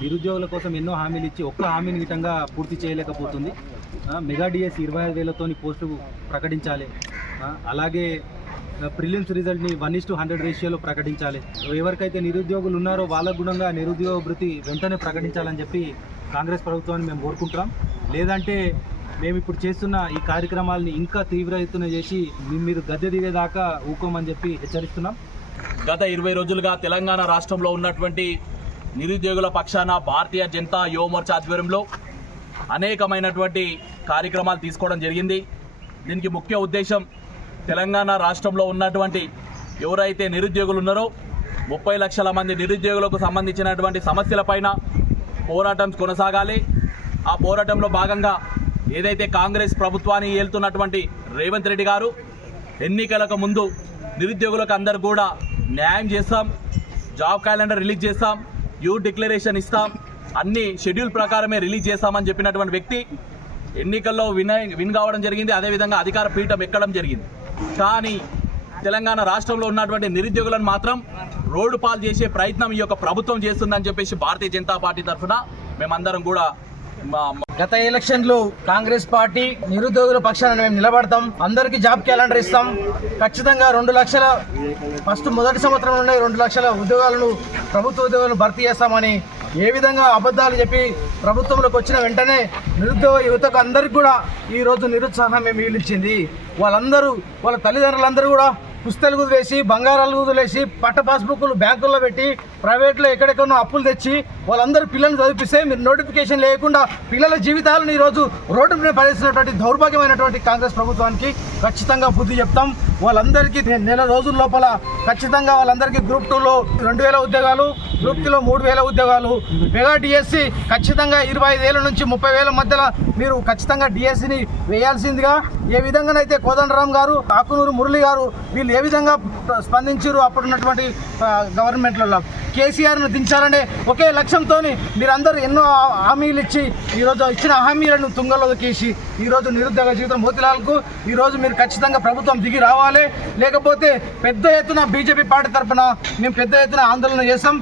నిరుద్యోగుల కోసం ఎన్నో హామీలు ఇచ్చి ఒక్క హామీని విధంగా పూర్తి చేయలేకపోతుంది. మెగా డిఎస్ 25,000తోని పోస్టు ప్రకటించాలి. అలాగే ప్రిలిమ్స్ రిజల్ట్ని 1:100 రేషియోలో ప్రకటించాలి. ఎవరికైతే నిరుద్యోగులు ఉన్నారో వాళ్ళకు గుణంగా నిరుద్యోగ భృతి వెంటనే ప్రకటించాలని చెప్పి కాంగ్రెస్ ప్రభుత్వాన్ని మేము కోరుకుంటున్నాం. లేదంటే మేము ఇప్పుడు చేస్తున్న ఈ కార్యక్రమాలని ఇంకా తీవ్రఎత్తున చేసి మీరు గద్దె దిగేదాకా ఊకోమని చెప్పి హెచ్చరిస్తున్నాం. గత 20 రోజులుగా తెలంగాణ రాష్ట్రంలో ఉన్నటువంటి నిరుద్యోగుల పక్షాన భారతీయ జనతా యువ మోర్చా ఆధ్వర్యంలో అనేకమైనటువంటి కార్యక్రమాలు తీసుకోవడం జరిగింది. దీనికి ముఖ్య ఉద్దేశం తెలంగాణ రాష్ట్రంలో ఉన్నటువంటి ఎవరైతే నిరుద్యోగులు ఉన్నారో 30 లక్షల మంది నిరుద్యోగులకు సంబంధించినటువంటి సమస్యలపైన పోరాటం కొనసాగాలి. ఆ పోరాటంలో భాగంగా ఏదైతే కాంగ్రెస్ ప్రభుత్వాన్ని ఏలుతున్నటువంటి రేవంత్ రెడ్డి గారు ఎన్నికలకు ముందు నిరుద్యోగులకు అందరూ కూడా న్యాయం చేస్తాం, జాబ్ క్యాలెండర్ రిలీజ్ చేస్తాం, యూత్ డిక్లరేషన్ ఇస్తాం, అన్ని షెడ్యూల్ ప్రకారమే రిలీజ్ చేస్తామని చెప్పినటువంటి వ్యక్తి ఎన్నికల్లో విన్ కావడం జరిగింది. అదేవిధంగా అధికార పీఠం ఎక్కడం జరిగింది. కానీ తెలంగాణ రాష్ట్రంలో ఉన్నటువంటి నిరుద్యోగులను మాత్రం రోడ్డు పాలు చేసే ప్రయత్నం ఈ యొక్క ప్రభుత్వం చేస్తుందని చెప్పేసి భారతీయ జనతా పార్టీ తరఫున మేమందరం కూడా గత ఎలక్షన్లో కాంగ్రెస్ పార్టీ నిరుద్యోగుల పక్షాన మేము నిలబడతాం, అందరికీ జాబ్ క్యాలెండర్ ఇస్తాం, ఖచ్చితంగా 2 లక్షల మొదటి సంవత్సరం నుండి 2 లక్షల ఉద్యోగాలను ప్రభుత్వ ఉద్యోగాలను భర్తీ చేస్తామని ఏ విధంగా అబద్ధాలు చెప్పి ప్రభుత్వంలోకి వచ్చిన వెంటనే నిరుద్యోగ యువతకు అందరికీ కూడా ఈరోజు నిరుత్సాహం మిగిలించింది. వాళ్ళ తల్లిదండ్రులందరూ కూడా పుస్తలు వేసి బంగారాలు వదిలేసి పట్ట పాస్బుక్లు బ్యాంకుల్లో పెట్టి ప్రైవేట్లో ఎక్కడెక్కడో అప్పులు తెచ్చి వాళ్ళందరూ పిల్లల్ని చదివిస్తే మీరు నోటిఫికేషన్ లేకుండా పిల్లల జీవితాలను ఈరోజు రోడ్డు మీద పడేసినటువంటి దౌర్భాగ్యమైనటువంటి కాంగ్రెస్ ప్రభుత్వానికి ఖచ్చితంగా బుద్ధి చెప్తాం. వాళ్ళందరికీ నెల రోజుల లోపల ఖచ్చితంగా వాళ్ళందరికీ గ్రూప్ 2లో 2,000 ఉద్యోగాలు, గ్రూప్ 3లో 3,000 ఉద్యోగాలు, మెగా డిఎస్సి ఖచ్చితంగా 25,000 నుంచి 30,000 మధ్యలో మీరు ఖచ్చితంగా డిఎస్సిని వేయాల్సిందిగా ఏ విధంగానైతే కోదండరాం గారు, ఆకునూరు మురళి గారు వీళ్ళు ఏ విధంగా స్పందించారు అప్పుడున్నటువంటి గవర్నమెంట్లలో కేసీఆర్ను దించాలనే ఒకే లక్ష్యంతో మీరందరూ ఎన్నో హామీలు ఇచ్చి ఈరోజు ఇచ్చిన హామీలను తుంగలో దొక్కేసి ఈరోజు నిరుద్యోగ జీవితం మోతిలాల్కు ఈరోజు మీరు ఖచ్చితంగా ప్రభుత్వం దిగి రావాలి. లేకపోతే పెద్ద ఎత్తున బీజేపీ పార్టీ తరఫున మేము పెద్ద ఎత్తున ఆందోళన చేస్తాం.